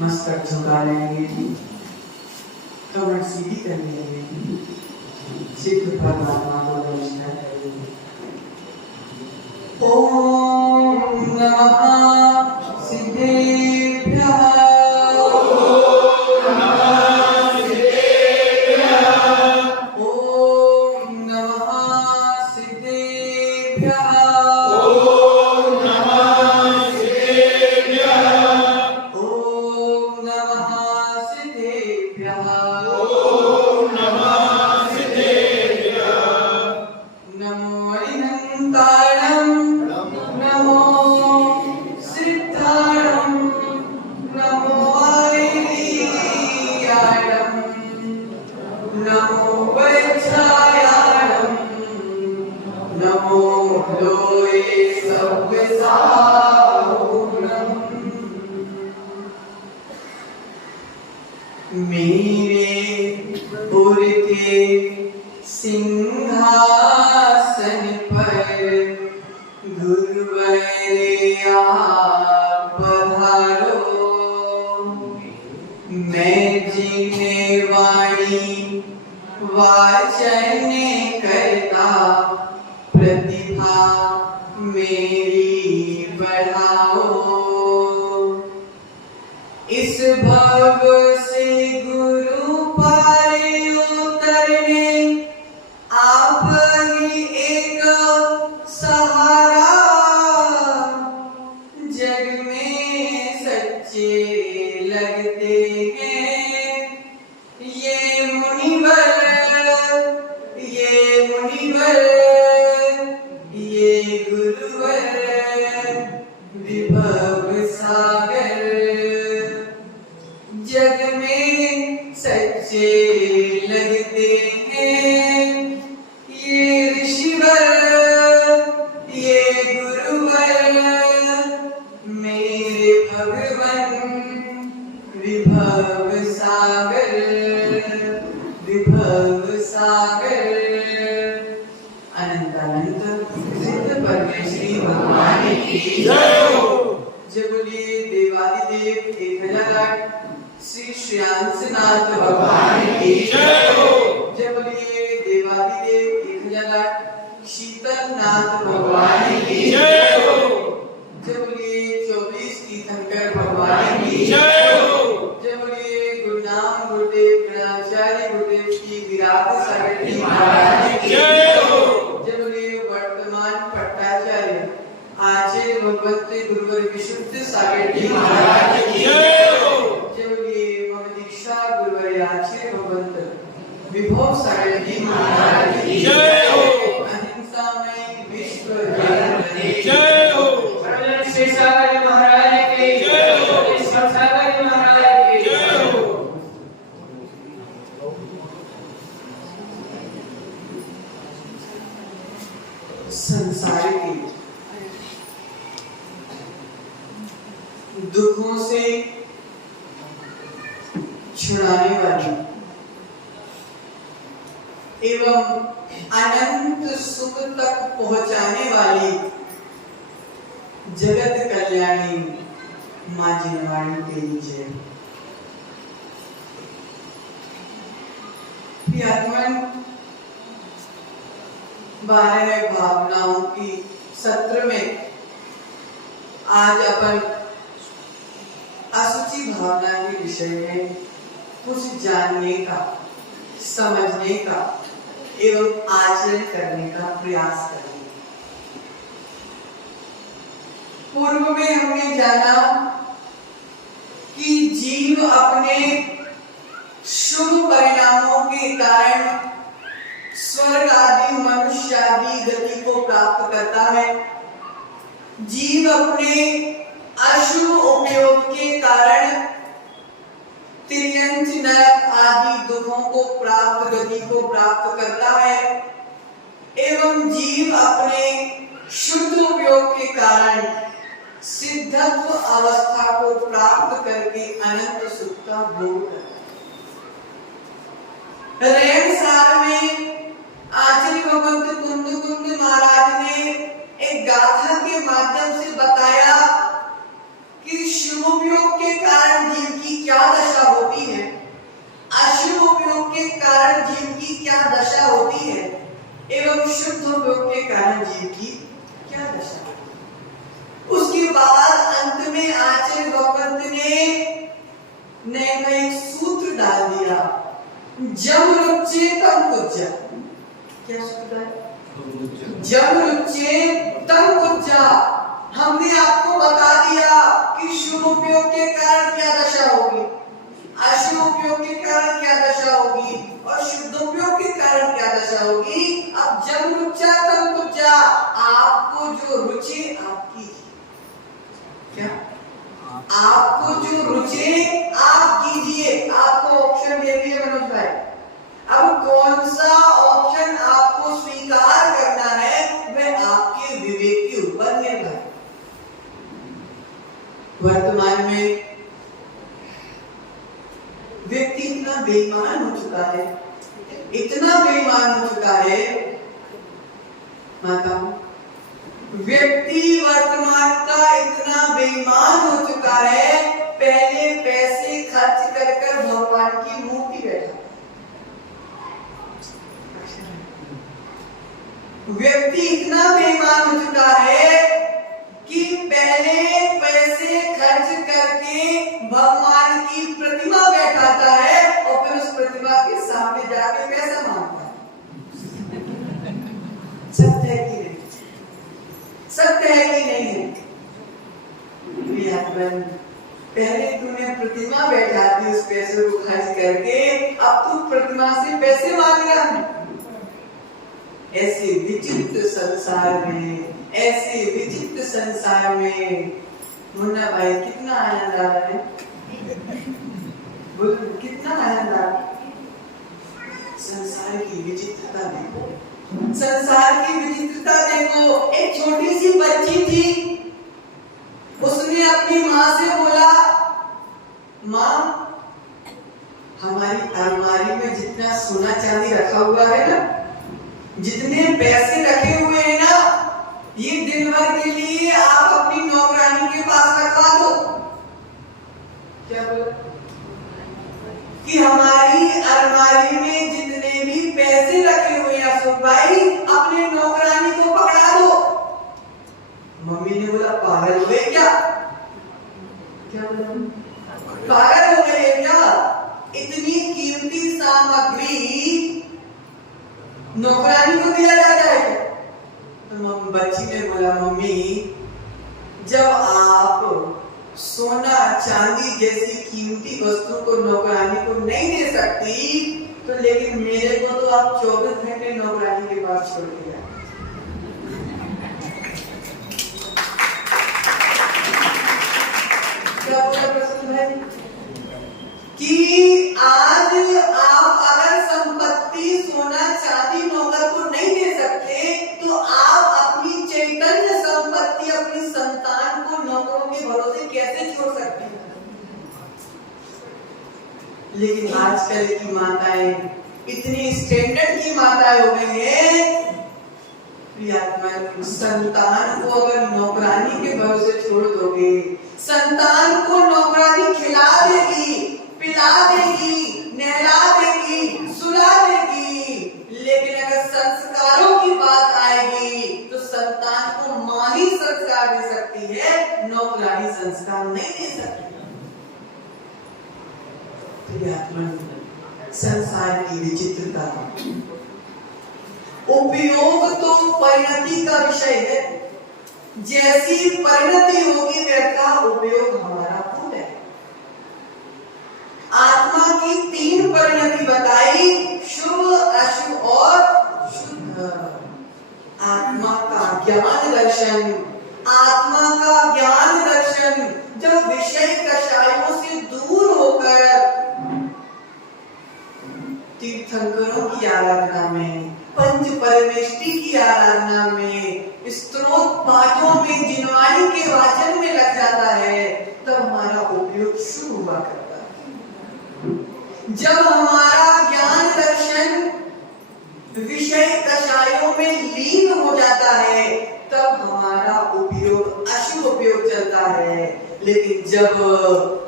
मस्तक झुका लेंगे, कमर सीधी कर लेंगे, चित्त परमात्मा को नमस्कार करेंगे। ओम नमः सिद्धेभ्यः। मेरे पुर के सिंहासन पर गुरुवर आप पधारो। मैं जिन्हें वाणी वाचन करता, प्रतिभा मेरी बढ़ाओ। इस भव से गुरु पारे उतरने आप ही एक सहारा। जग में सच्चे लगते हैं ये मुनिवर, ये मुनिवर, ये गुरुवर विभव सागर। जग में सच्चे लगते हैं ये ऋषिवर, ये गुरुवर मेरे भगवन विभव सागर, विभव सागर। अनंत अनंत सिद्ध परमेश्वरी भगवान की जय हो। जय बोलिए देवादिदेव 1008 श्री श्रेयांसनाथ भगवान की जय हो। जय बोलिए देवादिदेव 1008 शीतलनाथ भगवान की जय हो। जय बोलिए 24 तीर्थंकर भगवान की जय हो। जय बोलिए गुरुनाम गुरुदेव गणाचार्य गुरुदेव की विराट सागर जी महाराज की जय हो। जय बोलिए वर्तमान पट्टाचार्य आचार्य भगवत गुरुवर विशुद्ध सागर जी महाराज की जय हो। जय बोलिए मम दीक्षा गुरुवर आचार्य भगवत विभव सागर जी महाराज की जय हो। अहिंसा में विश्व जय हो। श्री सागर महाराज की जय हो। सागर महाराज की जय हो। संसार के दुखों से छुड़ाने वाली एवं अनंत सुख तक पहुंचाने वाली जगत कल्याणी मां जिनवाणी तेरी जय। प्रियतमन 12वें भावनाओं की सत्र में आज अपन असुचि भावना के विषय में कुछ जानने का, समझने का एवं आचरण करने का प्रयास करेंगे। पूर्व में हमने जाना कि जीव अपने शुभ परिणामों के कारण स्वर्ग आदि मनुष्य आदि गति को प्राप्त करता है। जीव अपने अशुभ उपयोग के कारण तिर्यंच नरक आदि दुखों को प्राप्त, गति को प्राप्त करता है एवं जीव अपने शुद्ध उपयोग के कारण सिद्धत्व अवस्था को प्राप्त करके अनंत सुख का भोग करता है। रेणसार में आचार्य भगवंत कुंद महाराज ने एक गाथा के माध्यम से बताया ने एक सूत्र डाल दिया, जब रुचे तब कुज्जा। क्या सूत्र है? जब रुचे तब कुज्जा। हमने आपको बता दिया कि शुभ उपयोग के कारण क्या दशा होगी, अशुभ उपयोग के कारण क्या दशा होगी और शुद्ध उपयोग के कारण क्या दशा होगी। अब जब रुचा तब कुज्जा, आपको जो रुचि आपकी, क्या आपको जो रुचि आप कीजिए। आपको ऑप्शन दे दिए मनोज भाई, अब कौन सा ऑप्शन आपको स्वीकार करना है वह आपके विवेक के ऊपर निर्भर है। वर्तमान में व्यक्ति इतना बेईमान हो चुका है, इतना बेईमान हो चुका है माता, व्यक्ति वर्तमान का इतना बेईमान हो चुका है, पहले पैसे खर्च कर कर भगवान की मूर्ति बैठा। व्यक्ति इतना बेईमान हो चुका है कि पहले पैसे खर्च करके भगवान की प्रतिमा बैठाता है और फिर उस प्रतिमा के सामने जाके पैसा मांगता है। सत्य है कि नहीं? सत्य है कि नहीं है? पहले तूने प्रतिमा बैठा दी उस पैसे को खर्च करके, अब तू प्रतिमा से पैसे मांग रहा है। ऐसे विचित्र संसार में, ऐसे विचित्र संसार में मुन्ना भाई कितना आनंद आ रहा है, कितना आनंद आ रहा है। संसार की विचित्रता देखो, संसार की विचित्रता देखो। एक छोटी सी बच्ची थी, उसने अपनी माँ से बोला, माँ हमारी अलमारी में जितना सोना चांदी रखा हुआ है ना, जितने पैसे रखे हुए हैं ना, ये दिन भर के लिए आप अपनी नौकरानी के पास रखवा दो। क्या बोला? कि हमारी अलमारी में जितने भी पैसे रखे हुए हैं अशोक भाई, अपने नौकरानी को पकड़ा दो। मम्मी ने बोला पागल हो गए क्या? क्या बोला? पागल हो गए क्या? इतनी कीमती सामग्री नौकरानी को दिया जाता है क्या? तो बच्ची ने बोला मम्मी, जब आप सोना चांदी जैसी कीमती वस्तु को नौकरानी को नहीं दे सकती, तो लेकिन मेरे को तो आप 24 घंटे नौकरानी के पास छोड़ के जाए। क्या बोला प्रसन्न भाई? कि आज आप अगर संपत्ति सोना चांदी नौकर को नहीं दे सकते, तो आप अपनी चैतन्य संपत्ति अपनी संतान को नौकरों के भरोसे कैसे छोड़ सकते हैं? लेकिन आजकल की माताएं इतनी स्टैंडर्ड की माताएं हो गई है, संतान को अगर नौकरानी के भरोसे छोड़ दोगे, संतान को नौकरानी खिला देगी, पिला देगी, नहला देगी, सुला देगी, लेकिन अगर संस्कारों की बात आएगी तो संतान को मां ही संस्कार दे सकती है, नौकरानी संस्कार नहीं दे सकती। संसार की विचित्रता। उपयोग तो परिणति का विषय है, जैसी परिणति होगी वैसा उपयोग हमारा खुद है। आत्मा की 3 परिणति बताई, शुभ, अशुभ और शुद्ध। आत्मा का ज्ञान दर्शन, आत्मा का ज्ञान दर्शन जब विषय कषायों से दूर होकर तीर्थंकरों की आराधना में, पंच परमेष्टि की आराधना में, स्तोत्र पाठों में, जिनवाणी के वाचन में लग जाता है, तब हमारा उपयोग शुरू हुआ करता है। जब हमारा ज्ञान दर्शन विषय कषायों में लीन हो जाता है, तब हमारा उपयोग अशुभ उपयोग चलता है। लेकिन जब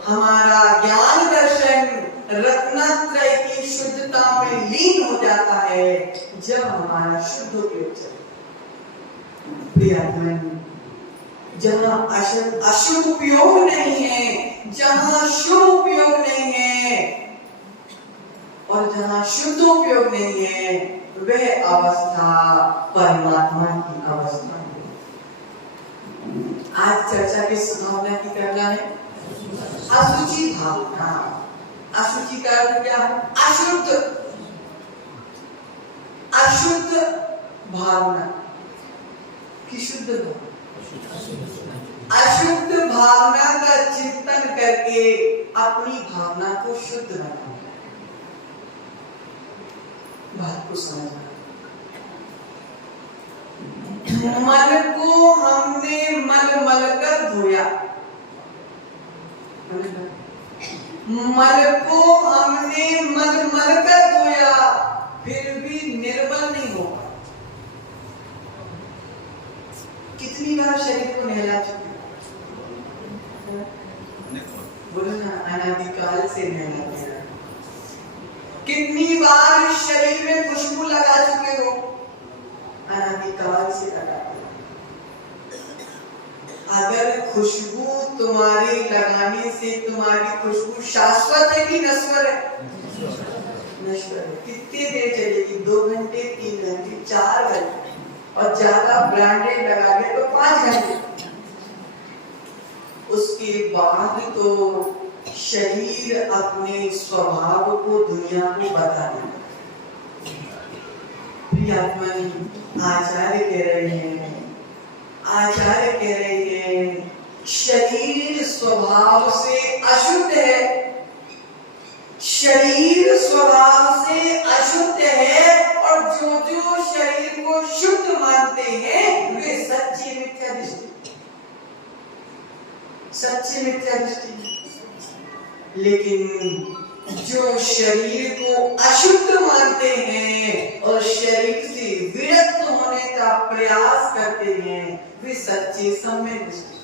हमारा ज्ञान दर्शन रत्नत्रय की शुद्धता में लीन हो जाता है, जब हमारा शुद्ध उपयोग चलता है। जहाँ अशुभ उपयोग नहीं है, जहाँ शुभ उपयोग नहीं है और जहाँ शुद्ध उपयोग नहीं है, वह अवस्था परमात्मा की अवस्था है। आज चर्चा किस भावना की करना है? अशुचि भावना। अशुचि का अर्थ क्या है? अशुद्ध, अशुद्ध भावना की शुद्ध भावना। अशुद्ध भावना का चिंतन करके अपनी भावना को शुद्ध बनाना। बात को समझना। मन को हमने मल कर धोया, मन को हमने मल कर धोया, फिर भी निर्मल नहीं हो पाया। कितनी बार शरीर को नहला चुके? बोलो ना, अनादिकाल से नहला दिया। कितनी बार शरीर में खुशबू लगा चुके हो? अनादिकाल से लगा। अगर खुशबू तुम्हारे लगाने से तुम्हारी खुशबू शाश्वत है कि नश्वर है? नश्वर है। कितनी देर चलेगी? 2 घंटे, 3 घंटे, 4 घंटे, और ज्यादा ब्रांडेड लगा के तो 5 घंटे। उसके बाद तो शरीर अपने स्वभाव को दुनिया को बता देगा। आचार्य कह रहे हैं, आचार्य कह रहे हैं, शरीर स्वभाव से अशुद्ध है, शरीर स्वभाव से अशुद्ध है, और जो जो शरीर को शुद्ध मानते हैं वे सच्ची मिथ्या दृष्टि, सच्ची मिथ्या दृष्टि। लेकिन जो शरीर को अशुद्ध मानते हैं और शरीर से विरक्त होने का प्रयास करते हैं, वे सच्चे सम्यक दृष्टि।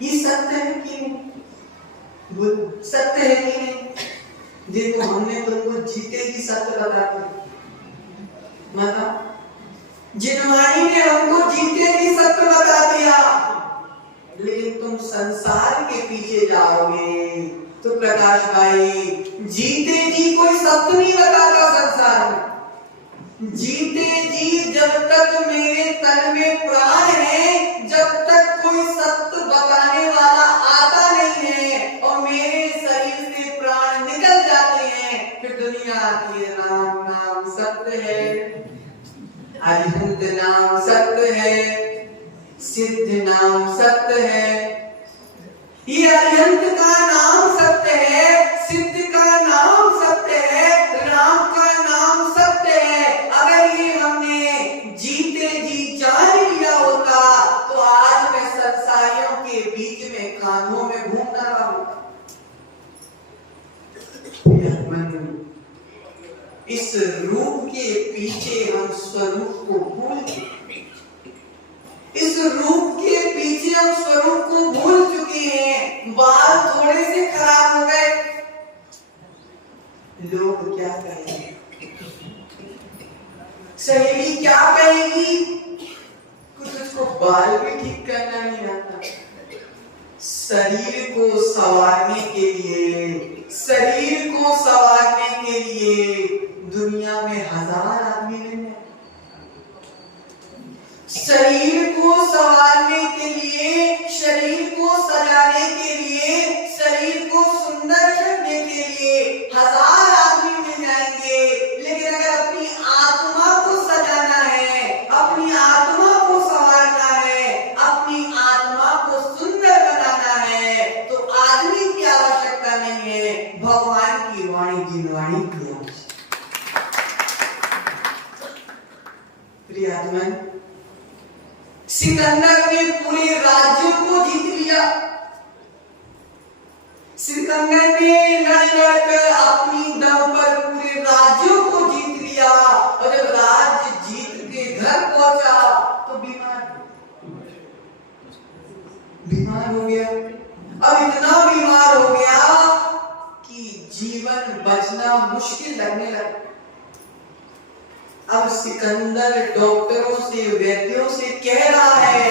ये सत्य है कि नहीं? सत्य है कि नहीं? देखो, हमने तुमको जीते ही सत्य बता दिया। मतलब जिनवाणी ने हमको जीते ही सत्य बता दिया, लेकिन तुम संसार के पीछे जाओगे तो प्रकाश भाई, जीते जी कोई सत्य नहीं बताता संसार में। जीते जी जब तक मेरे तन में प्राण है, जब तक कोई सत्य बताने वाला आता नहीं है और मेरे शरीर से प्राण निकल जाते हैं, फिर दुनिया आती है। राम नाम सत्य है, अरिहंत नाम सत्य है, सिद्ध नाम सत्य है। ये अरिहंत का नाम सत्य है, सिद्ध का नाम सत्य है, राम का नाम सत्य है। अगर ये हमने जीते जी जान लिया होता तो आज मैं संसारियों के बीच में कानों में घूम रहा होता। इस रूप के पीछे हम स्वरूप को भूल गए, इस रूप के पीछे हम स्वरूप को भूल चुके हैं। बाल थोड़े से खराब हो गए, लोग क्या कहेंगे? सहेली क्या कहेगी? कुछ उसको बाल भी ठीक करना नहीं आता। शरीर को संवारने के लिए, शरीर को संवारने के लिए दुनिया में 1000 आदमी नहीं है। शरीर को संवारने के लिए, शरीर को सजाने के लिए, शरीर को सुंदर करने के लिए 1000 आदमी मिल जाएंगे, लेकिन अगर अपनी आत्मा को सजाना है, अपनी आत्मा को संवारना है, अपनी आत्मा को सुंदर बनाना है, तो आदमी की आवश्यकता नहीं है, भगवान की वाणी जिनवाणी की आवश्यकता। प्रिय आत्मन, सिकंदर ने पूरे राज्यों को जीत लिया। सिकंदर ने लड़कर अपनी दम पर पूरे राज्यों को जीत लिया, और जब राज्य जीत के घर पहुंचा तो बीमार हो गया। अब इतना बीमार हो गया कि जीवन बचना मुश्किल लगने लगा। अब सिकंदर डॉक्टरों से, वैद्यों से कह रहा है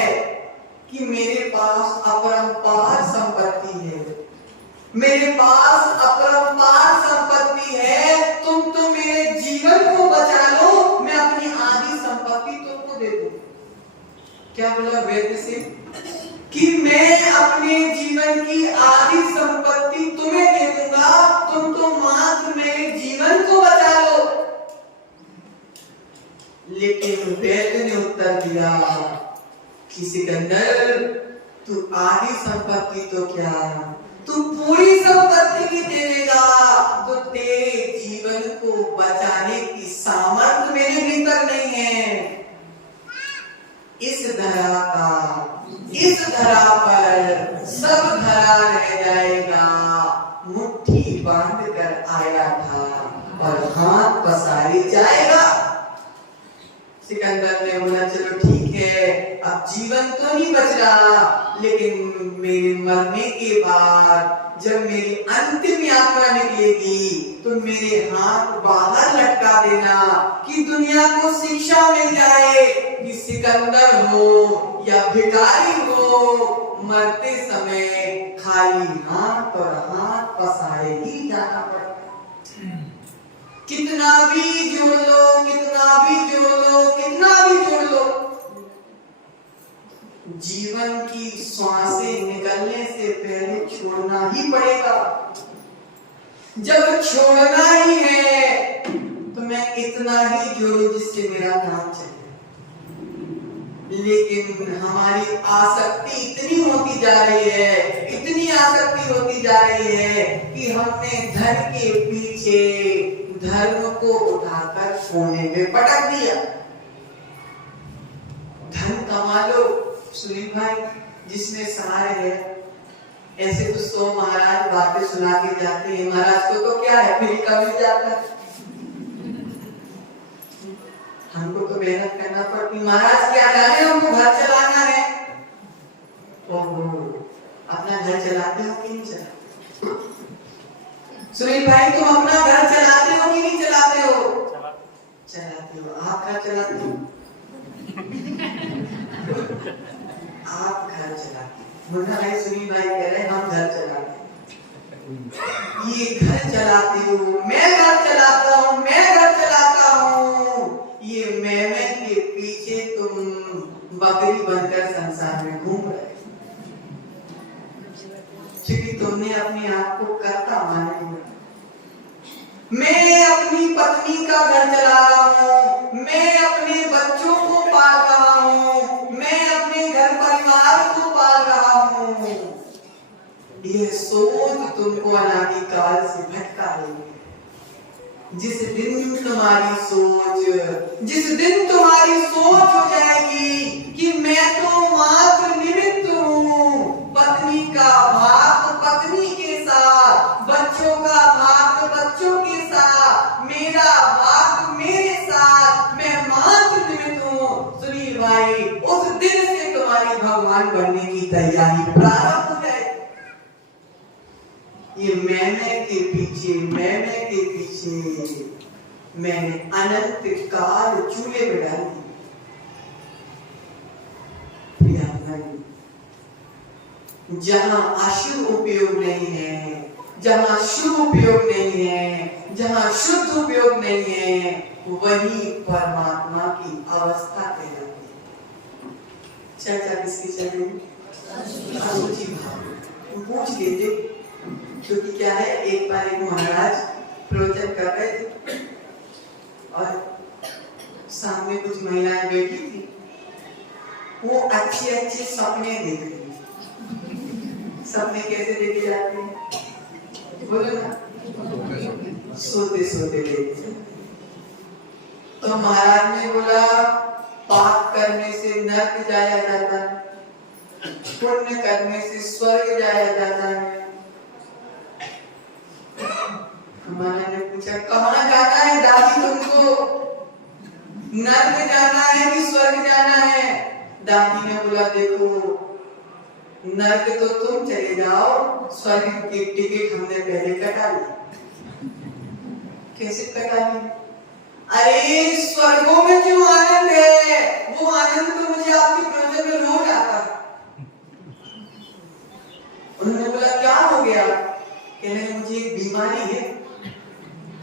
कि मेरे पास अपरंपार संपत्ति है, मेरे पास अपरंपार संपत्ति है, तुम तो मेरे जीवन को बचा लो, मैं अपनी आधी संपत्ति तुमको दे दूं। क्या बोला वैद्य से? कि मैं अपने जीवन की आधी संपत्ति तुम्हें दे दूंगा, तुम तो मात्र मेरे जीवन को बचा लो। लेकिन वैद्य ने उत्तर दिया कि सिकंदर, तू आधी संपत्ति तो क्या, तू पूरी संपत्ति की देगा तो तेरे जीवन को बचाने की सामर्थ्य मेरे भीतर नहीं है। इस धरा पर सब धरा रह जाएगा, मुट्ठी बांध कर आया था और हाथ पसारी जाएगा। सिकंदर ने बोला चलो ठीक है, अब जीवन तो नहीं बच रहा, लेकिन मेरे मरने के बाद जब मेरी अंतिम यात्रा निकलेगी तो मेरे हाथ बाहर लटका देना कि दुनिया को शिक्षा मिल जाए कि सिकंदर हो या भिखारी हो, मरते समय खाली हाथ और हाथ पसारे ही जाना पड़ता। कितना भी जोड़ लो, कितना भी जोड़ लो, कितना भी जोड़ लो, जीवन की श्वासें निकलने से पहले छोड़ना ही पड़ेगा। जब छोड़ना ही है तो मैं इतना ही जोड़ू जिससे मेरा काम चले। लेकिन हमारी आसक्ति इतनी होती जा रही है, इतनी आसक्ति होती जा रही है कि हमने धन के पीछे धर्म को उठाकर सोने में पटक दिया। धन कमा लो सुनील भाई, जिसमें सहारे है। ऐसे तो 100 महाराज बातें सुना के जाते हैं, महाराज को तो क्या है, फ्री का मिल जाता है। हमको तो मेहनत करना पड़ती। महाराज क्या जाने, हमको घर चलाना है। ओहो, अपना घर चलाते हो कि नहीं चलाते? सुनील भाई तुम अपना घर चलाते हो कि नहीं चलाते हो? चलाते हो। आप घर चलाते हो? आप घर चलाते हो। मुन्ना भाई, सुनील भाई कह रहे हैं हम घर चलाते हैं। ये घर चलाते हो, मैं घर चलाता हूँ, मैं घर चलाता हूँ। ये मैं के पीछे तुम बकरी बनकर संसार में घूम रहे, क्योंकि तुमने अपने आप को कर्ता माना हुआ। मैं अपनी पत्नी का घर चला रहा हूँ, मैं अपने बच्चों को पाल रहा हूँ, मैं अपने घर परिवार को पाल रहा हूँ। यह सोच तुमको अनादिकाल से भटका रही है। जिस दिन तुम्हारी सोच हो जाएगी कि मैं तो मात्र निमित्त हूँ, पत्नी का भाग पत्नी के साथ, बच्चों का भाग बच्चों के साथ, मेरा भाग मेरे साथ, मैं मात्र निमित्त हूँ। सुनील भाई, उस दिन से तुम्हारी भगवान बनने की तैयारी प्रारंभ हो जाए। ये मैंने के पीछे मैंने अनंत काल चूल्हे में डाल दी। जहां अशुभ उपयोग नहीं है, जहां शुभ उपयोग नहीं है, जहां शुद्ध उपयोग नहीं है, वही परमात्मा की अवस्था कहलाती है। चर्चा किसकी चल रही? पूछ लीजिए, क्योंकि क्या है, एक बार एक महाराज प्रवचन कर रहे थे और सामने कुछ महिलाएं बैठी थी। वो अच्छे सपने देख रही थी। सपने कैसे देखे जाते हैं बोलो ना? सोते सोते देखते। तो महाराज ने बोला, पाप करने से नरक जाया जाता है, पुण्य करने से स्वर्ग जाया जाता है। हमारा ने पूछा, कहाँ जाना है दादी तुमको? नरक जाना है कि स्वर्ग जाना है? दादी ने बोला, देखो नरक तो तुम चले जाओ, स्वर्ग की टिकट हमने पहले कटा ली। कैसे कटा ली? अरे स्वर्गों में जो आनंद है वो आनंद तो मुझे आपके प्रवचन में रोज आता है। उन्होंने बोला क्या हो गया? कहने लगे मुझे एक बीमारी है।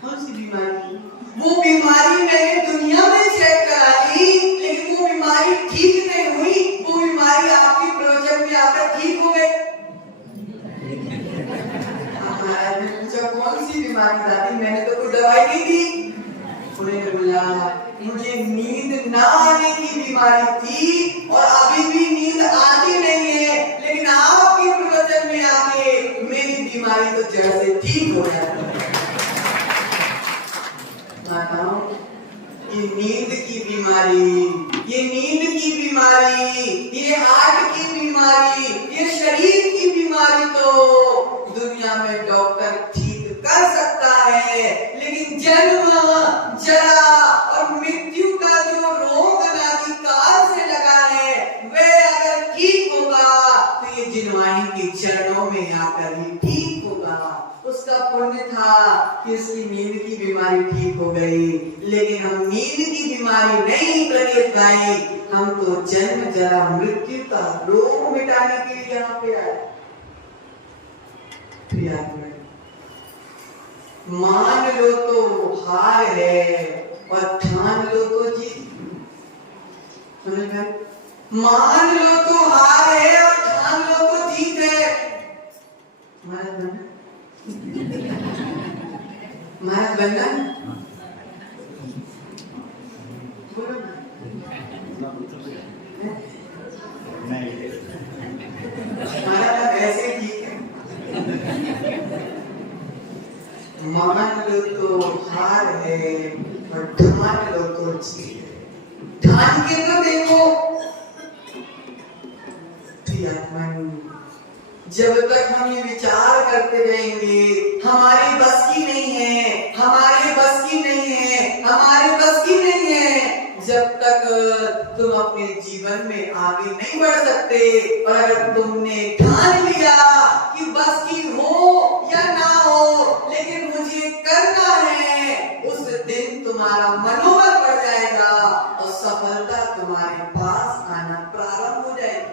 कौन सी बीमारी? वो बीमारी मैंने दुनिया में चेक करा ली लेकिन वो बीमारी ठीक नहीं हुई। वो बीमारी आपके प्रवचन में आकर ठीक हो गई। महाराज ने पूछा कौन सी बीमारी दादी? मैंने तो कोई दवाई नहीं दी। उन्होंने बोला मुझे नींद ना आने की बीमारी थी और अभी भी नींद आती नहीं है लेकिन आपके प्रवचन में आके मेरी बीमारी तो जड़ से ठीक हो जाती है। ये नींद की बीमारी, ये नींद की बीमारी, ये हार्ट की बीमारी, ये शरीर की बीमारी तो दुनिया में डॉक्टर ठीक कर सकता है लेकिन जन्म जरा और मृत्यु का जो रोग अनादिकाल से लगा है वह अगर ठीक होगा तो ये जिनवाही के चरणों में आकर ही ठीक होगा। उसका पुण्य था कि उसकी नींद की बीमारी ठीक हो गई लेकिन हम नींद की बीमारी नहीं प्रदेश भाई, हम तो जन्म जरा मृत्यु का रोग मिटाने के लिए यहाँ पे आए। मान लो तो हार है और ठान लो तो जीत। मान लो तो हार है और ठान लो तो जीत है। महाराज बनना महाराज ऐसे ठीक है। मान लो तो हार है और ठान लो तो जीत है। ठान के तो देखो जब तक हम ये विचार करते रहेंगे हमारी बस की नहीं है, हमारे बस की नहीं है, हमारे बस की नहीं है, जब तक तुम अपने जीवन में आगे नहीं बढ़ सकते। और अगर तुमने ठान लिया कि बस की हो या ना हो लेकिन मुझे करना है, उस दिन तुम्हारा मनोबल बढ़ जाएगा और सफलता तुम्हारे पास आना प्रारंभ हो जाएगी।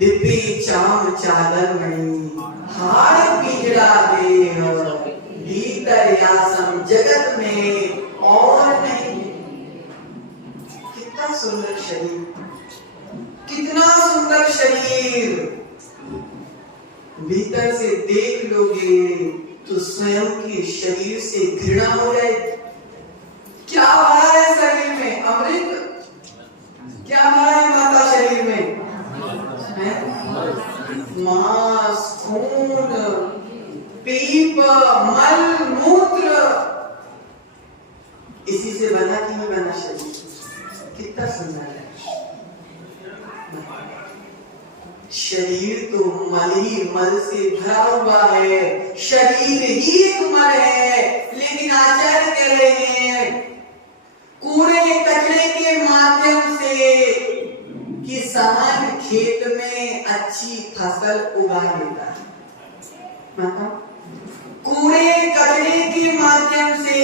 दिव्य चाम चादर मणि हार पिंजरा दे भीतर यासम जगत में और नहीं। कितना सुंदर शरीर, कितना सुंदर शरीर। भीतर से देख लोगे तो स्वयं के शरीर से घृणा हो जाएगी। क्या भरा है शरीर में? अमृत। क्या भरा है माता शरीर में? मांस, खून, पीप, मल, मूत्र, इसी से बना कि नहीं बना शरीर? कितना सुंदर है शरीर। तो मल ही मल से भरा हुआ है, शरीर ही एक मल है। लेकिन आचार्य कह रहे हैं कूड़े कचरे के माध्यम से किसान खेत में अच्छी फसल उगा लेता है। कूड़े कचरे के माध्यम से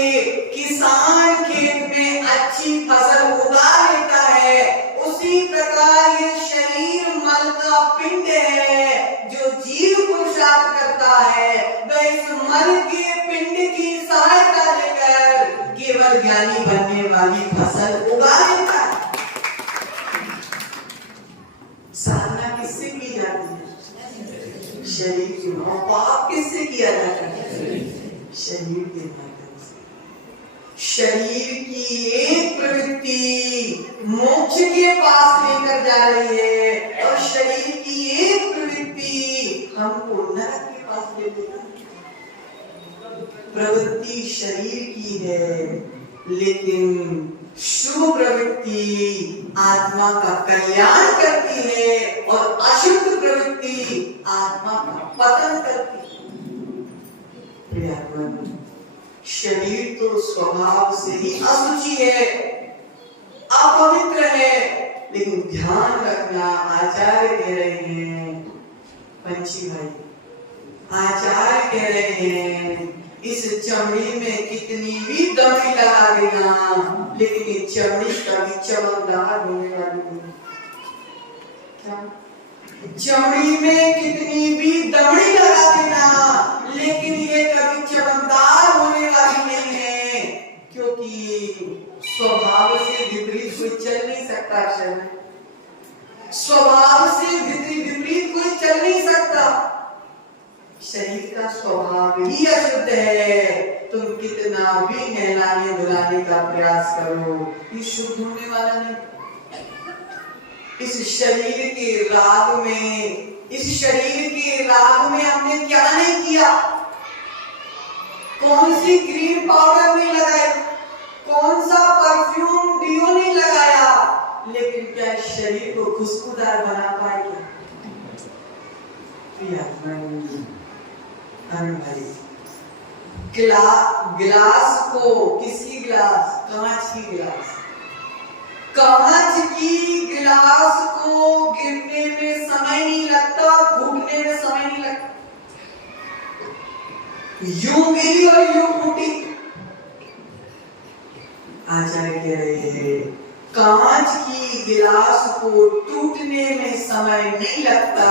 किसान खेत में अच्छी फसल उगा लेता है। उसी प्रकार ये शरीर मल का पिंड है जो जीव पुरुषार्थ करता है। वह इस मल के पिंड की सहायता लेकर केवल ज्ञानी बनने वाली फसल उगा लेता है। साधना किससे की जाती है? शरीर की। पाप किससे किया जाता है? शरीर के माध्यम से। शरीर की एक प्रवृत्ति मोक्ष के पास लेकर जा रही है और शरीर की एक प्रवृत्ति हमको नरक के पास ले जाएगी। प्रवृत्ति शरीर की है लेकिन शुभ प्रवृत्ति आत्मा का कल्याण करती है और अशुद्ध प्रवृत्ति आत्मा का पतन करती है। शरीर तो स्वभाव से ही अशुचि है, अपवित्र है, लेकिन ध्यान रखना आचार्य कह रहे हैं, पंछी भाई आचार्य कह रहे हैं इस चमड़ी में कितनी भी दवाई लगा देना, लेकिन ये चमड़ी कभी चमकदार होने वाली नहीं। क्या? चमड़ी में कितनी भी दवाई लगा देना, लेकिन ये कभी चमकदार होने वाली नहीं है, क्योंकि स्वभाव से विपरीत कोई चल नहीं सकता। शरीर स्वभाव से विपरीत कोई चल नहीं सकता। शरीर का स्वभाव ही अशुद्ध है। तुम कितना भी नहलाने धुलाने का प्रयास करो, ये शुद्ध होने वाला नहीं। इस शरीर के राग में हमने क्या नहीं किया? कौन सी क्रीम पाउडर नहीं लगाई, कौन सा परफ्यूम डिओ नहीं लगाया, लेकिन क्या शरीर को खुशबूदार बना पाए क्या? भाई, गिलास को, किसी गिलास, कांच की गिलास को गिरने में समय नहीं लगता, फूटने में समय नहीं लगता। यूं गिरी और यूं फूटी। आचार्य कह रहे हैं कांच की गिलास को टूटने में समय नहीं लगता,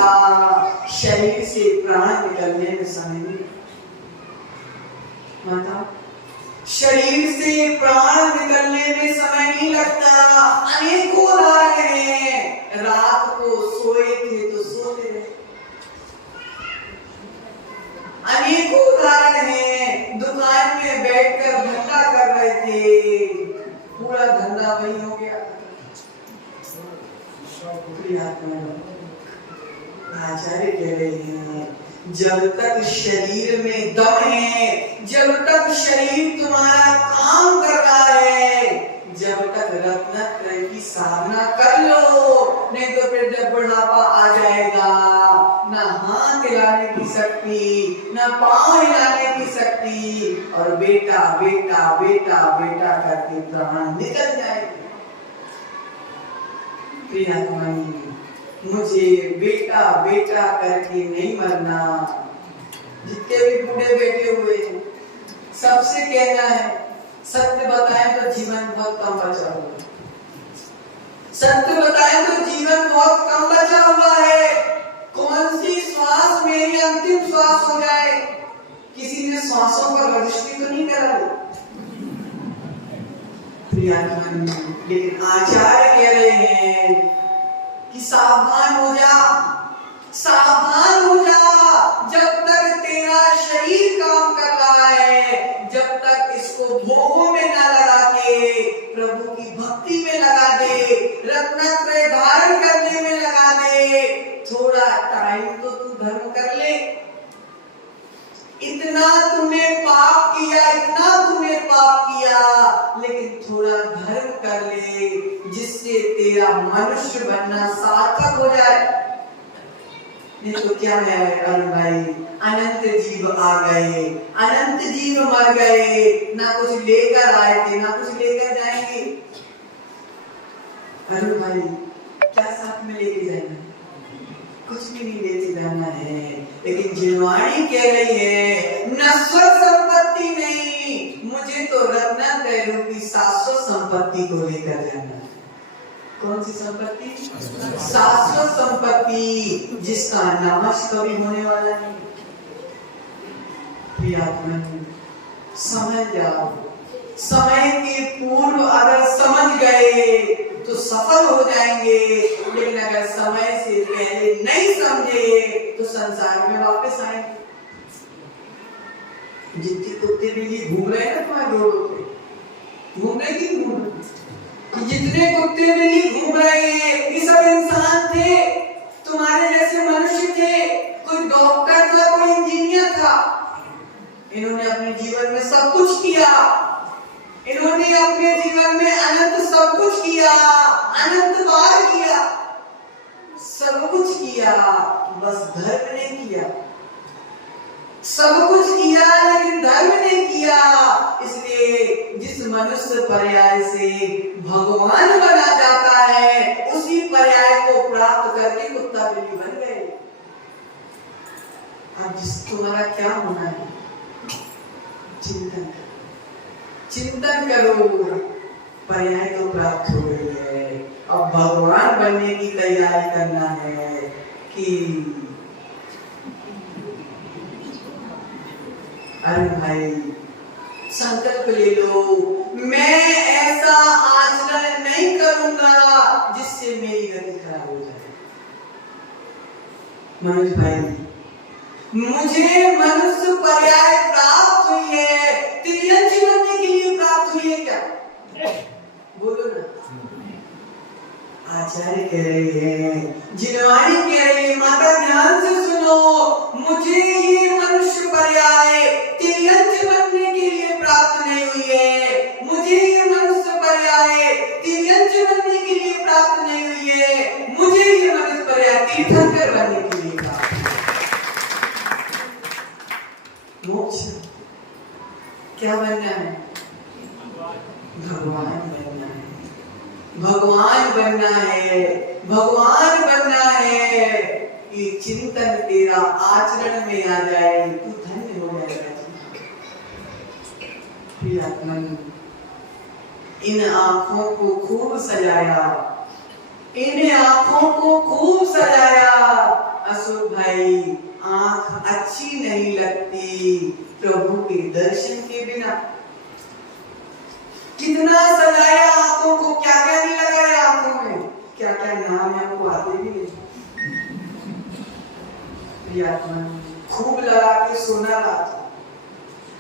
शरीर से प्राण निकलने में समय नहीं लगता। शरीर से प्राण निकलने में समय नहीं लगता। अनेकों उदाहरण हैं। रात को सोए थे तो सोते रहे। अनेकों उदाहरण हैं। दुकान में बैठकर धंधा कर रहे थे, पूरा धंधा वही हो गया। आचार्य कह रहे हैं जब तक शरीर में दम है, जब तक शरीर तुम्हारा काम कर रहा है, जब तक रत्नत्रय की साधना कर लो, नहीं तो फिर जब बुढ़ापा आ जाएगा, ना हाथ हिलाने की शक्ति, ना पांव हिलाने की शक्ति, और बेटा बेटा बेटा बेटा करके प्राण निकल जाएगा। मुझे बेटा बेटा करके नहीं मरना। जितने भी बूढ़े बैठे हुए हैं, सबसे कहना है सत्य बताएं तो जीवन बहुत कम बचा हुआ है। सत्य बताएं तो जीवन बहुत कम बचा हुआ है। कौन सी श्वास मेरी अंतिम श्वास हो जाए, किसी ने श्वासों पर रजिस्ट्री तो नहीं करा ली। लेकिन आचार्य कह रहे हैं कि सावधान हो जा, सावधान हो जा। जब तक तेरा शरीर काम कर रहा है, जब तक इसको भोगों में ना लगा के प्रभु की भक्ति में लगा दे, रत्नत्रय धारण करने में लगा दे, थोड़ा टाइम तो तू धर्म कर ले। इतना तूने पाप किया, इतना तूने पाप किया, लेकिन थोड़ा धर्म कर ले, जिससे तेरा मनुष्य बनना सार्थक हो जाए। नहीं तो क्या है अरुण भाई, अनंत जीव आ गए, अनंत जीव मर गए, ना कुछ लेकर आए थे, ना कुछ लेकर जाएंगे। अरुण भाई क्या साथ में लेके जाना? कुछ भी नहीं लेके जाना है। लेकिन जिनवाणी कह रही है नश्वर संपत्ति नहीं, मुझे तो रत्नत्रय रूपी शाश्वत संपत्ति को लेकर जाना है। कौन सी संपत्ति? शाश्वत संपत्ति, जिसका नाश कभी होने वाला नहीं। समझ जाओ, समय के पूर्व अगर समझ गए तो सफल हो जाएंगे, लेकिन अगर समय से पहले नहीं समझे तो संसार में वापस आएंगे। जितने कुत्ते बिल्ली घूम रहे हैं ना तुम्हारे रोडों पे, घूम रहे कि घूम रहे? जितने कुत्ते बिल्ली घूम रहे हैं ये सब इंसान थे, तुम्हारे जैसे मनुष्य थे। कोई डॉक्टर था, कोई इंजीनियर था। इन्होंने अपने जीवन में सब कुछ किया, इन्होंने अपने जीवन में अनंत सब कुछ किया, अनंत बार किया, सब कुछ किया, बस धर्म नहीं किया। सब कुछ किया लेकिन धर्म नहीं किया। इसलिए जिस मनुष्य पर्याय से भगवान बना जाता है, उसी पर्याय को प्राप्त करके कुत्ता बिल्ली बन गए। अब जिस तुम्हारा क्या होना है? चिंतन करो। पर्याय तो प्राप्त हो गई है, अब भगवान बनने की तैयारी करना है कि अरे भाई संकल्प ले लो, मैं ऐसा आचरण नहीं करूंगा जिससे मेरी गति खराब हो जाए। मनोज भाई, मुझे मनुष्य पर्याय प्राप्त हुई है, तिर्यंची बनने के लिए प्राप्त हुई है क्या? बोलो ना। आचार्य कह रहे हैं, जिनवाणी कह रही है, माता ध्यान से सुनो, मुझे ये मनुष्य पर्याय तिर्यंची बनने के लिए प्राप्त नहीं हुई है। मुझे ये मनुष्य पर्याय तिर्यंची बनने के लिए प्राप्त नहीं हुई है। मुझे ये मनुष्य पर्याय तीर्थंकर बनने के लिए प्राप्त है। मोक्ष क्या बनना है? भगवान बनना है, भगवान बनना है, भगवान बनना है। ये चिंतन तेरा आचरण में आ जाए, तू धन्य हो जाएगा। प्रियतमन, इन आंखों को खूब सजाया, इन आंखों को खूब सजाया। अशोक भाई, आंख अच्छी नहीं लगती प्रभु के दर्शन के बिना। कितना सजाया आंखों को, क्या क्या नहीं लगाया आंखों में, क्या क्या नाम है आपको आते भी नहीं। खूब लगा के सोना लाता,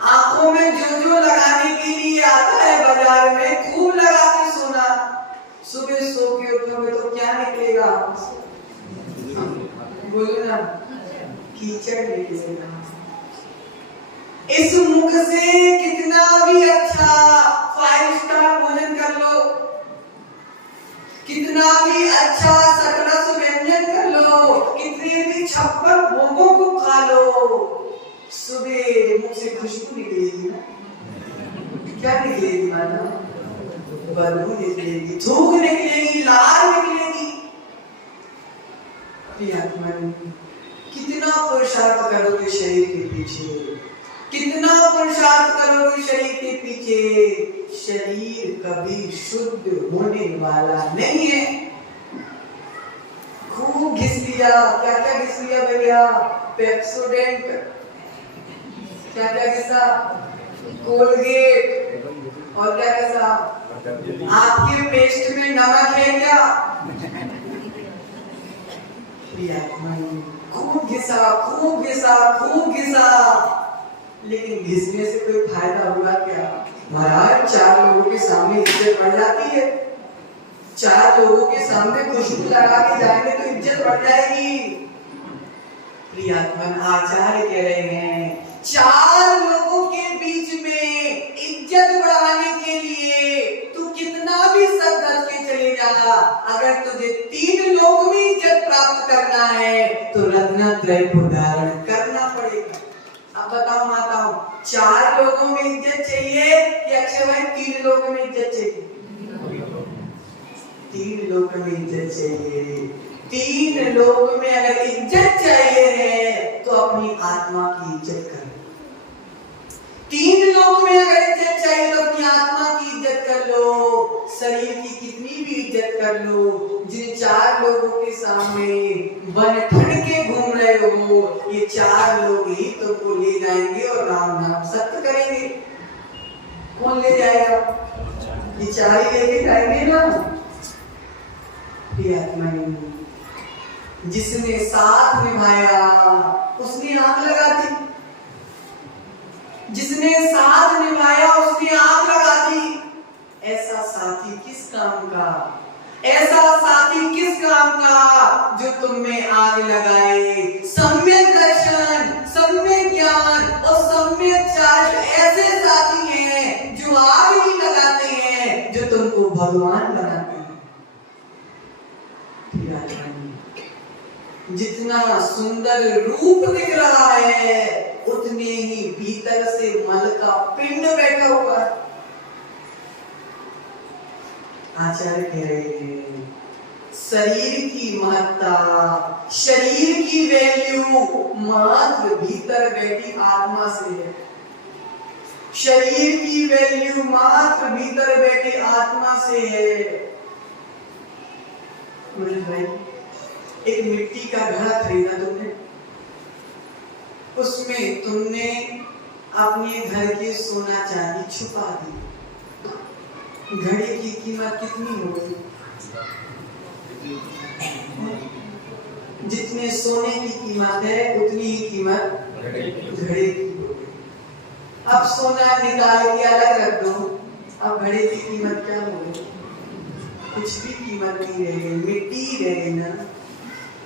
आंखों में जो जो लगाने के लिए आता है बाजार में, खूब लगा के सोना। सुबह सो के उठोगे तो क्या निकलेगा? बोलो ना, कीचड़ निकलेगा। इस मुख से कितना भी अच्छा 5 स्टार भोजन कर लो, कितना भी अच्छा सकरस व्यंजन कर लो, कितने भी 56 भोगों को खा लो, सुबह मुख से खुशबू निकलेगी ना? क्या निकलेगी? माना बदबू निकलेगी, थूक निकलेगी, लार निकलेगी। कितना पुरुषार्थ करोगे शरीर के पीछे, कितना पुरुषार्थ करोगे शरीर के पीछे, शरीर कभी शुद्ध होने वाला नहीं है। खूब घिस लिया, क्या क्या घिस लिया भैया? पेप्सोडेंट, क्या क्या घिसा? कोलगेट, और क्या घिसा? आपके पेस्ट में नमक है क्या? खूब घिसा, खूब घिसा, खूब घिसा, लेकिन घिसने से कोई फायदा हुआ क्या? महाराज 4 लोगों के सामने इज्जत बढ़ जाती है, 4 लोगों के सामने खुशबू लगा के जाएंगे तो इज्जत बढ़ जाएगी। प्रियतमन, आचार्य कह रहे हैं, 4 लोगों के बीच में इज्जत बढ़ाने के लिए तू कितना भी सर धज के चले जा, अगर तुझे 3 लोक में इज्जत प्राप्त करना है तो रत्नत्रय को धारण करना पड़ेगा। अब बताओ माताओं, 4 लोगों में इज्जत चाहिए कि अक्षय भाई 3 लोगों में इज्जत चाहिए? 3 लोगों में इज्जत चाहिए। 3 लोगों में अगर इज्जत चाहिए है तो अपनी आत्मा की इज्जत कर लो। 3 लोगों में अगर इज्जत चाहिए तो अपनी आत्मा की इज्जत कर लो, शरीर की कितनी भी इज्जत कर लो। जिन 4 लोगों के सामने बन ठन के घूम रहे हो, ये 4 लोग ही तुमको ले जाएंगे और राम नाम सत्य करेंगे। कौन ले जाएगा? ये 4 ही लेके जाएंगे ना। जिसने साथ निभाया उसने आग लगा दी, जिसने साथ निभाया उसने आग लगा दी। ऐसा साथी किस काम का? ऐसा साथी किस काम का जो तुम में आग लगाए? सम्यक दर्शन, सम्यक ज्ञान और सम्यक चार्ज ऐसे साथी हैं जो आग ही लगाते हैं, जो तुमको भगवान बनाते हैं। जितना सुंदर रूप दिख रहा है उतने ही भीतर से मल का पिंड बैठा हुआ है। आचार्य कह रहे हैं, शरीर की महत्ता, शरीर की वैल्यू मात्र भीतर बैठी आत्मा से है। शरीर की वैल्यू मात्र भीतर बैठे आत्मा से है। मुझे भाई, एक मिट्टी का घड़ा खरीदा तुमने, उसमें तुमने अपने घर के सोना चांदी छुपा दी, घड़े की कीमत कितनी हो गई? जितने सोने की कीमत है उतनी ही कीमत घड़े की हो गई। अब सोना निकाल के अलग रख दो, अब घड़े की कीमत क्या हो गई? कुछ भी कीमत नहीं रह गई, मिट्टी रह गई ना,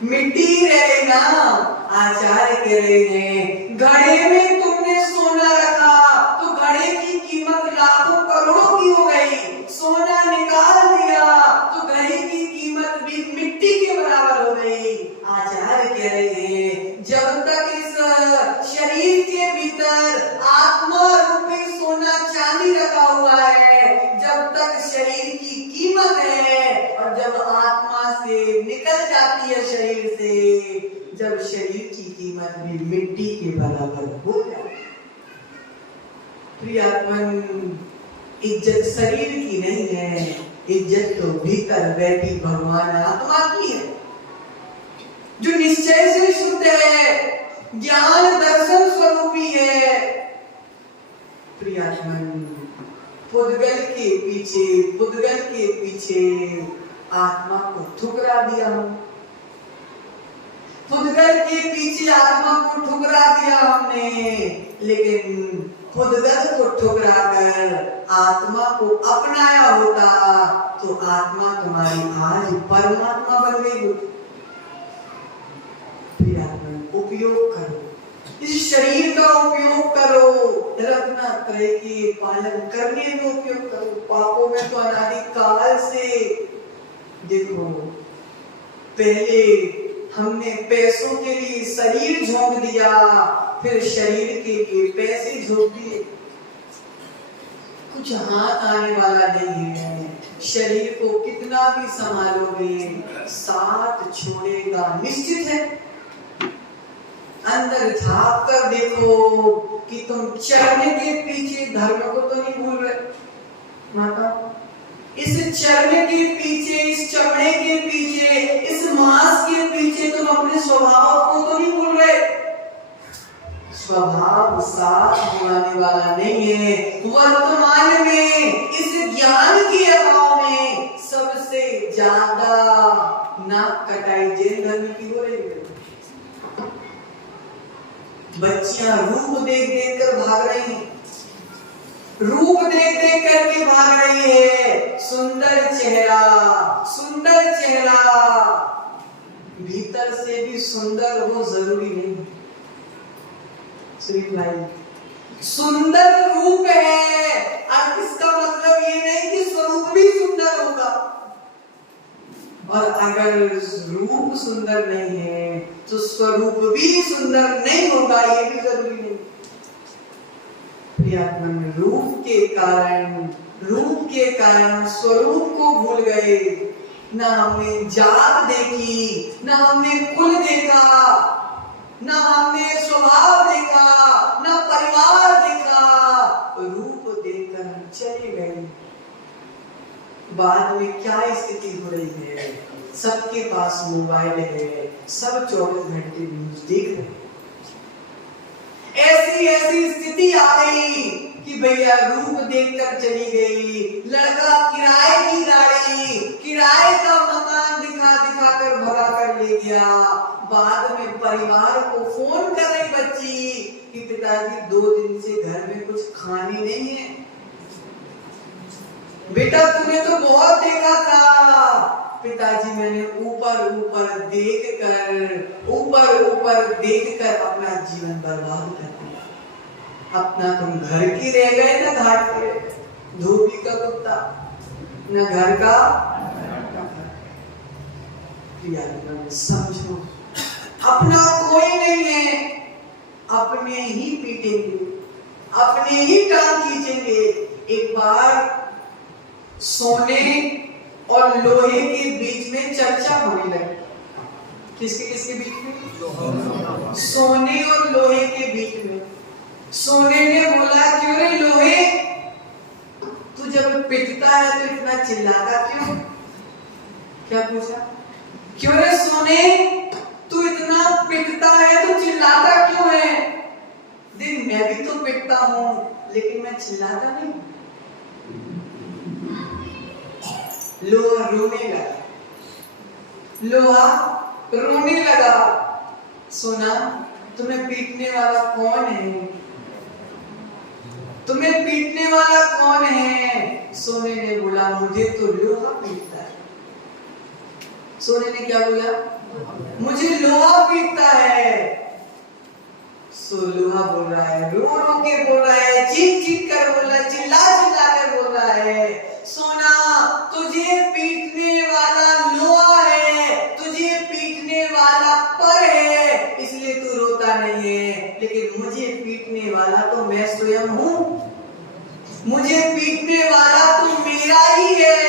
मिट्टी रह गई ना। आचार्य कह रहे हैं घड़े में तुमने सोना रखा तो घड़े की कीमत लाखों करोड़ों की हो गई, सोना निकाल दिया तो घड़े की कीमत भी मिट्टी के बराबर हो गई। आचार्य कह रहे हैं जब तक इस शरीर के भीतर आत्मा रूपी सोना चांदी रखा हुआ है, जब तक शरीर की कीमत है, और जब आत्मा से निकल जाती है शरीर से, जब शरीर की कीमत भी मिट्टी के बराबर हो जाए। प्रियात्मन, इज्जत शरीर की नहीं है, इज्जत तो भीतर बैठी भगवान आत्मा की है, जो निश्चय से शुद्ध है, ज्ञान दर्शन स्वरूपी है। प्रियात्मन, पुद्गल के पीछे आत्मा को ठुकरा दिया हम, पुद्गल के पीछे आत्मा को ठुकरा दिया हमने, लेकिन पुद्गल को ठुकरा कर आत्मा को अपनाया होता तो आत्मा तुम्हारी आज परमात्मा बन गई होती। उपयोग करो, इस शरीर का उपयोग करो, रत्ना त्रय के पालन करने में उपयोग करो। पापों में तो अनादि काल से देखो, पहले हमने पैसों के लिए शरीर झोंक दिया, फिर शरीर के लिए पैसे झोंक दिए, कुछ हाथ आने वाला नहीं है। शरीर को कितना भी संभालोगे, साथ छोड़ेगा निश्चित है। अंदर झांक कर देखो कि तुम चरण के पीछे धर्म को तो नहीं भूल रहे माता, इस चरण के पीछे, इस चमड़े के पीछे, इस मांस के पीछे तुम अपने स्वभाव को तो नहीं भूल रहे। स्वभाव साथ बुलाने वाला नहीं है। वर्तमान में इस ज्ञान के अभाव में सबसे ज्यादा नाक कटाई जैन धर्म की हो रही है। बच्चियां रूप देख देख कर भाग रही हैं, रूप देख देख करके भाग रही है। सुंदर चेहरा, सुंदर चेहरा, भीतर से भी सुंदर हो जरूरी नहीं। श्री भाई, सुंदर रूप है, अब इसका मतलब ये नहीं कि स्वरूप भी सुंदर होगा, और अगर रूप सुंदर नहीं है तो स्वरूप भी सुंदर नहीं होगा, ये भी जरूरी नहीं। प्रियात्मन, रूप के कारण स्वरूप को भूल गए। ना हमने जात देखी, ना हमने कुल देखा, ना हमने स्वभाव देखा, ना परिवार देखा, रूप देखकर हम चले गए। बाद में क्या स्थिति हो रही है? सबके पास मोबाइल है, सब 24 घंटे न्यूज देख रहे हैं। ऐसी स्थिति आ गई कि भैया रूप देखकर चली गई, लड़का किराए की गाड़ी, किराए का मकान दिखा दिखा कर भगा कर ले गया। बाद में परिवार को फोन कर रही बच्ची कि पिताजी 2 दिन से घर में कुछ खाने नहीं है। बेटा तूने तो बहुत देखा था। पिताजी मैंने ऊपर देखकर अपना जीवन बर्बाद कर दिया। अपना तुम घर की रह गए ना घाट पे, धोबी का कुत्ता, न घर का। समझो, अपना कोई नहीं है, अपने ही पीटेंगे, अपने ही टांग खींचेंगे। एक बार सोने और लोहे के बीच में चर्चा होने लगी। किसके बीच में? सोने और लोहे के बीच में। सोने ने बोला कि अरे लोहे पिटता है तो इतना चिल्लाता क्यों? क्या पूछा? क्यों रे सोने, तू इतना पिटता है तो चिल्लाता क्यों है? देख मैं भी तो पिटता हूं लेकिन मैं चिल्लाता नहीं। लोहा रोने लगा, लोहा रोने लगा। सोना, तुम्हें पीटने वाला कौन है? तुम्हें पीटने वाला कौन है? सोने ने बोला मुझे तो लोहा पीटता है। सोने ने क्या बोला? मुझे लोहा पीटता है। सो लोहा बोल रहा है, रो रो के बोल रहा है, चीख चीख कर बोल रहा है, चिल्ला चिल्ला कर बोल रहा है, सोना तुझे पीटने वाला लोहा है, तुझे पीटने वाला पर है, इसलिए तू रोता नहीं है। लेकिन मुझे पीटने वाला तो मैं स्वयं हूँ, मुझे पीटने वाला तो मेरा ही है।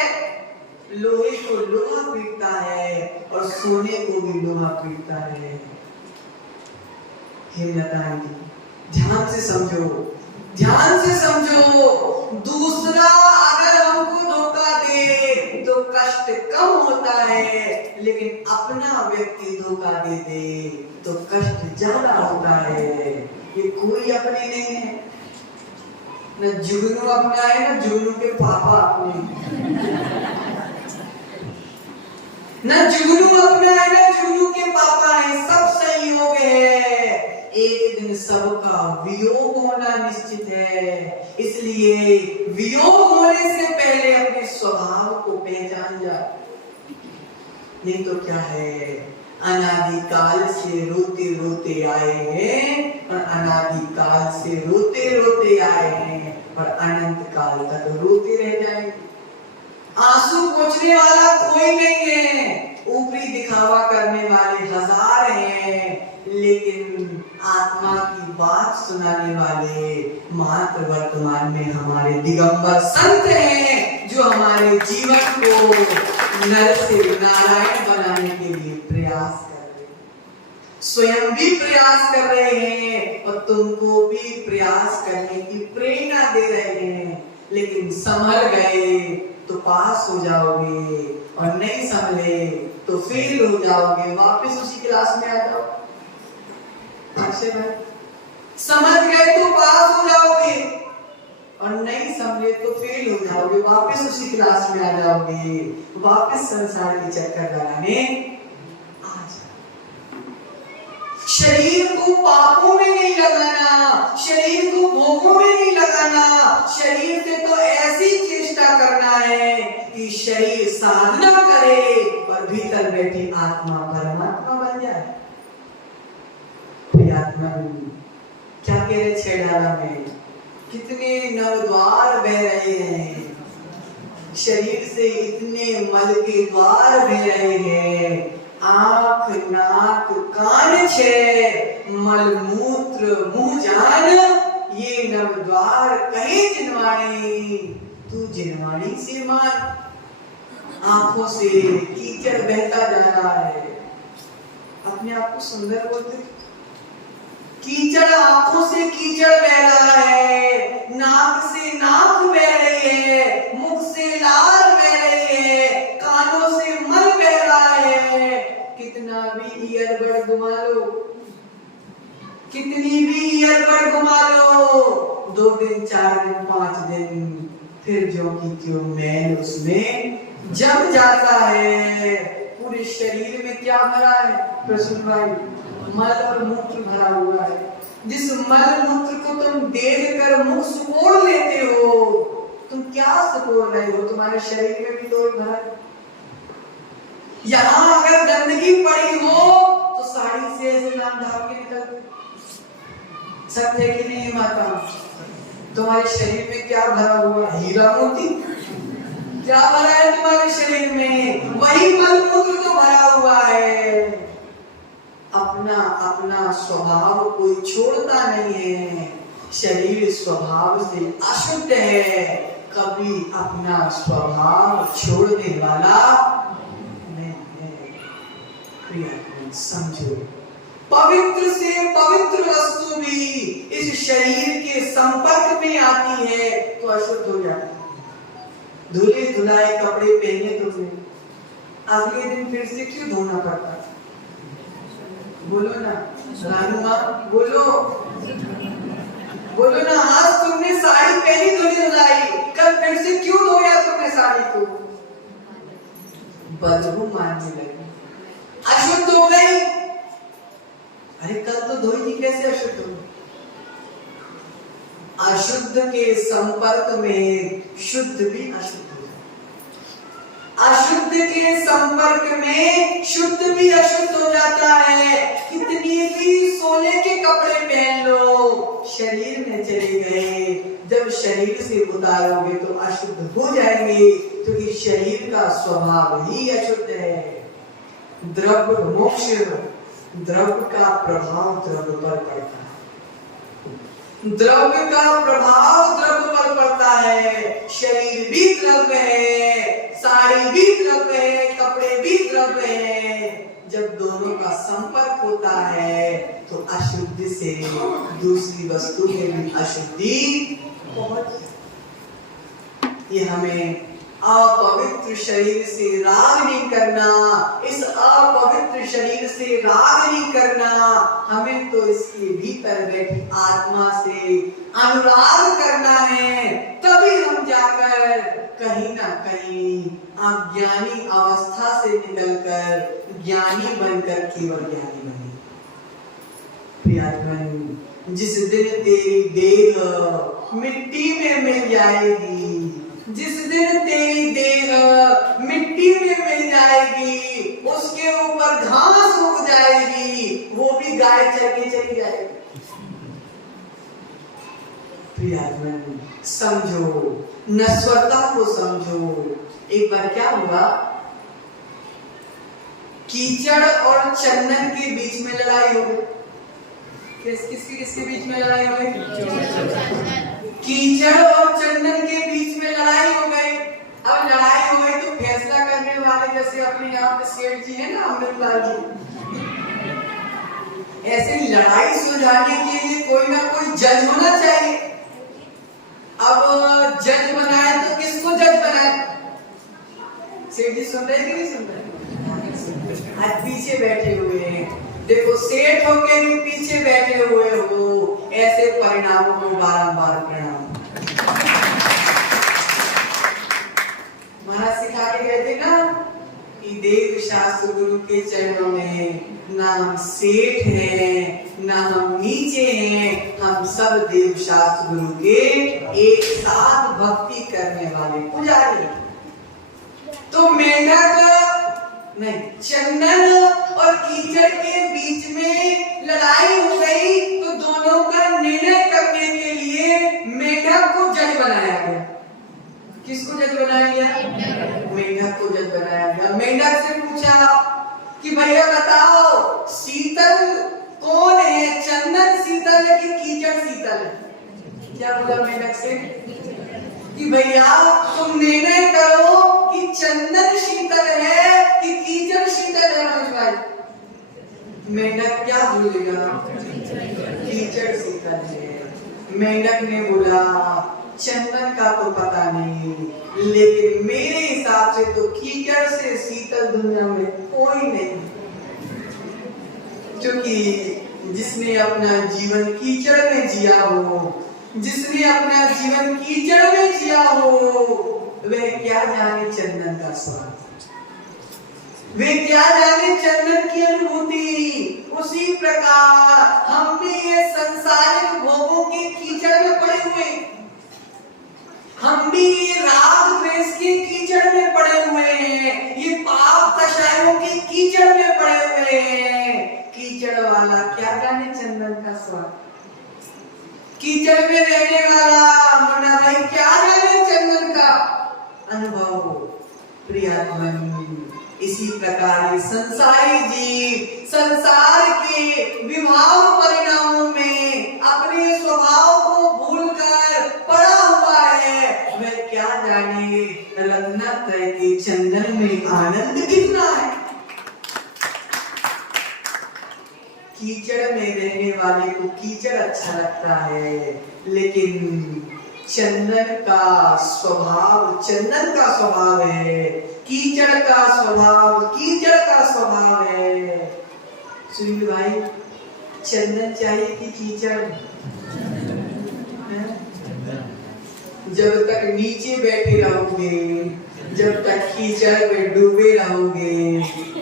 लोहे को लोहा पीटता है और सोने को भी लोहा पीटता है। ध्यान से समझो, ध्यान से समझो। दूसरा अगर हमको धोखा दे तो कष्ट कम होता है, लेकिन अपना व्यक्ति धोखा दे दे तो कष्ट ज्यादा होता है। ये कोई अपने नहीं है, न जुगनू अपना है न जुगनू के पापा अपने, न जुगनू अपना है न जुगनू के पापा है, सब संयोग है। एक दिन सबका वियोग होना निश्चित है, इसलिए वियोग होने से पहले अपने स्वभाव को पहचान जा। नहीं तो क्या है, अनादिकाल से रोते रोते आए हैं और अनादिकाल से रोते रोते आए हैं और अनंत काल तक रोते रह जाएंगे। आंसू पोंछने वाला कोई नहीं है, ऊपरी दिखावा करने वाले हजार हैं, लेकिन आत्मा की बात सुनाने वाले मात्र वर्तमान में हमारे दिगंबर संत हैं, जो हमारे जीवन को नर से नारायण बनाने के लिए प्रयास कर रहे हैं, स्वयं भी प्रयास कर रहे हैं और तुमको भी प्रयास करने की प्रेरणा दे रहे हैं। लेकिन संभल गए तो पास हो जाओगे और नहीं संभले तो फेल हो जाओगे, वापस उसी क्लास में आ जाओ। अक्षय भाई, समझ गए तो पास हो जाओगे और नहीं समझे तो फेल हो जाओगे, वापस उसी क्लास में आ जाओगे, वापस संसार के चक्कर लगाने आ जाओ। शरीर को पापों में नहीं लगाना, शरीर को भोगों में नहीं लगाना, शरीर से तो ऐसी चेष्टा करना है कि शरीर साधना करे और भीतर बैठी आत्मा परमात्मा बन जाए। आत्मा क्या कह रहे छेड़ाला में, कितने नवद्वार बह रहे हैं, शरीर से इतने मल के द्वार बह रहे हैं, आंख नाक कान छे मल मूत्र मुंह जान, ये नवद्वार कहे जिनवाणी, तू जिनवाणी से मान। आंखों से कीचड़ बहता जा रहा है, अपने आप को सुंदर बोलते, कीचड़ आंखों से कीचड़ बह रहा है, नाक से नाक बह रही है, मुख से लार बह रही है, कानों से मल बह रहा है। कितना भी ईयरबड घुमा लो, कितनी भी ईयरबड घुमा लो, 2 दिन 4 दिन 5 दिन फिर जो की क्यों मैल उसमें जम जाता है। पूरे शरीर में क्या भरा है प्रसून भाई? मल और मूत्र भरा हुआ है। जिस मल मूत्र को तुम देख कर मुख सुकोड़ लेते हो, तुम क्या सुकोड़ रहे हो? तुम्हारे शरीर में भी तो भरा है। यहाँ अगर गंदगी पड़ी हो तो साड़ी से ऐसे नाम ढाल के निकलते, सत्य कि नहीं माता? तुम्हारे शरीर में क्या भरा हुआ? हीरा मोती क्या भरा है तुम्हारे शरीर में? वही मल मूत्र तो भरा हुआ है। अपना अपना स्वभाव कोई छोड़ता नहीं है, शरीर स्वभाव से अशुद्ध है, कभी अपना स्वभाव छोड़ने वाला नहीं है। प्रिय समझो, पवित्र से पवित्र वस्तु भी इस शरीर के संपर्क में आती है तो अशुद्ध हो जाती है। धुले धुलाए कपड़े पहने तुमने, अगले दिन फिर से क्यों धोना पड़ता? बोलो ना रानू माँ, बोलो बोलो ना। आज तुमने साड़ी पहनी धुली धुलाई, कल फिर से क्यों धोया तुमने साड़ी को? बदबू मारने लगी, अशुद्ध हो गई। अरे कल तो धोई थी, कैसे अशुद्ध हो? अशुद्ध के संपर्क में शुद्ध भी अशुद्ध हो जाता, अशुद्ध के संपर्क में शुद्ध भी अशुद्ध हो जाता है। कितनी भी सोने के कपड़े पहन लो, शरीर में चले गए, जब शरीर से उतारोगे तो अशुद्ध हो जाएंगे, क्योंकि शरीर का स्वभाव ही अशुद्ध है। द्रव्य मोक्ष, द्रव्य का प्रभाव द्रव्य पर पड़ता है, द्रव्य का प्रभाव द्रव्य पर पड़ता है। शरीर भी द्रव्य है, साड़ी भी द्रव्य है, कपड़े भी द्रव्य है। जब दोनों का संपर्क होता है तो अशुद्धि से दूसरी वस्तु में भी अशुद्धि पहुंच। ये हमें अपवित्र शरीर से राग नहीं करना, इस अपवित्र शरीर से राग नहीं करना, हमें तो इसके भीतर बैठी आत्मा से अनुराग करना है। तभी हम जाकर कहीं ना कहीं अज्ञानी अवस्था से निकलकर ज्ञानी बनकर केवल ज्ञानी बने। प्रियतम, जिस दिन तेरी देह मिट्टी में मिल जाएगी, जिस दिन तेरी देह मिट्टी में मिल जाएगी, उसके ऊपर घास उग जाएगी, वो भी गाय चल के चली जाएगी। प्रियतम, समझो, नश्वरता को समझो। एक बार क्या हुआ, कीचड़ और चंदन के बीच में लड़ाई हो गई। किसके बीच में लड़ाई हो गई? कीचड़ और चंदन के बीच में लड़ाई हो गई। अब लड़ाई हो गई तो फैसला करने वाले जैसे अपने यहाँ पे सेठ जी है ना, अमृतलाल जी, ऐसे लड़ाई सुलझाने के लिए कोई ना कोई जज होना चाहिए। अब जज बनाए तो किसको जज बनाए? सेठ जी सुन रहे कि नहीं सुन रहे? आज पीछे बैठे हुए हैं, देखो सेठ होके भी पीछे बैठे हुए हो, ऐसे परिणामों को बारंबार प्रणाम। महाराज सिखा के गए थे ना कि देव शास्त्र गुरु के चरणों में ना हम सेठ हैं ना हम नीचे हैं, हम सब देव शास्त्र गुरु के एक साथ भक्ति करने वाले पुजारी। तो मेंढक नहीं, चंदन और कीचड़ के बीच में लड़ाई हो गई, तो दोनों का निर्णय करने के लिए मेंढक को जज बनाया गया। किसको जज बनाया गया? मेंढक को जज बनाया गया। मेंढक से पूछा कि भैया बताओ, शीतल कौन है, चंदन शीतल है कि कीचड़ शीतल है? क्या बोला मेंढक से कि भैया तुम निर्णय करो कि चंदन शीतल है कि कीचड़ शीतल है। मनोज भाई, मेंढक क्या बोलेगा? कीचड़ शीतल है। मेंढक ने बोला चंदन का तो पता नहीं, लेकिन मेरे हिसाब से तो कीचड़ से शीतल दुनिया में कोई नहीं, क्योंकि जिसने अपना जीवन कीचड़ में जिया हो, जिसने अपना जीवन कीचड़ में जिया हो, वह क्या जाने चंदन का स्वाद, वे क्या जाने चंदन की अनुभूति। उसी प्रकार हम भी ये संसारिक भोगों के कीचड़ में पड़े हुए, हम भी ये राग द्वेष के कीचड़ में पड़े हुए हैं, ये पाप कषायों के कीचड़ में पड़े हुए हैं। कीचड़ वाला क्या जाने चंदन का स्वाद, कीचड़ में रहने वाला मुन्ना भाई क्या जाने चंदन का अनुभव। प्रियतम, इसी प्रकार ये संसारी जीव संसार के विभाव परिणामों में अपने स्वभाव को भूलकर पड़ा हुआ है। वह क्या जाने रत्नत्रय के चंदन में आनंद कितना है। कीचड़ में रहने वाले को कीचड़ अच्छा लगता है, लेकिन चंदन का स्वभाव है, कीचड़ का स्वभाव है। सुनील भाई, चंदन चाहिए कि कीचड़? जब तक नीचे बैठे रहोगे, जब तक कीचड़ में डूबे रहोगे,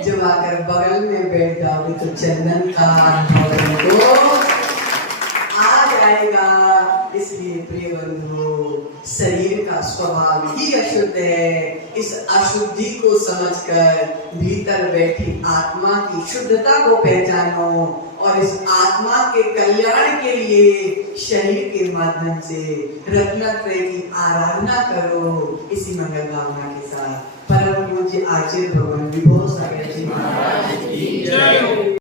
जब आकर बगल में बैठ जाओगे तो चंदन का अनुभव आ जाएगा। इसलिए प्रिय बंधु, शरीर का स्वभाव ही अशुद्ध है। इस अशुद्धि को समझकर भीतर बैठी आत्मा की शुद्धता को पहचानो और इस आत्मा के कल्याण के लिए शरीर के माध्यम से रत्नत्रय की आराधना करो। इसी मंगल कामना के साथ परम पूज्य आचार्य भगवान विभो सागर जी महाराज की जय हो।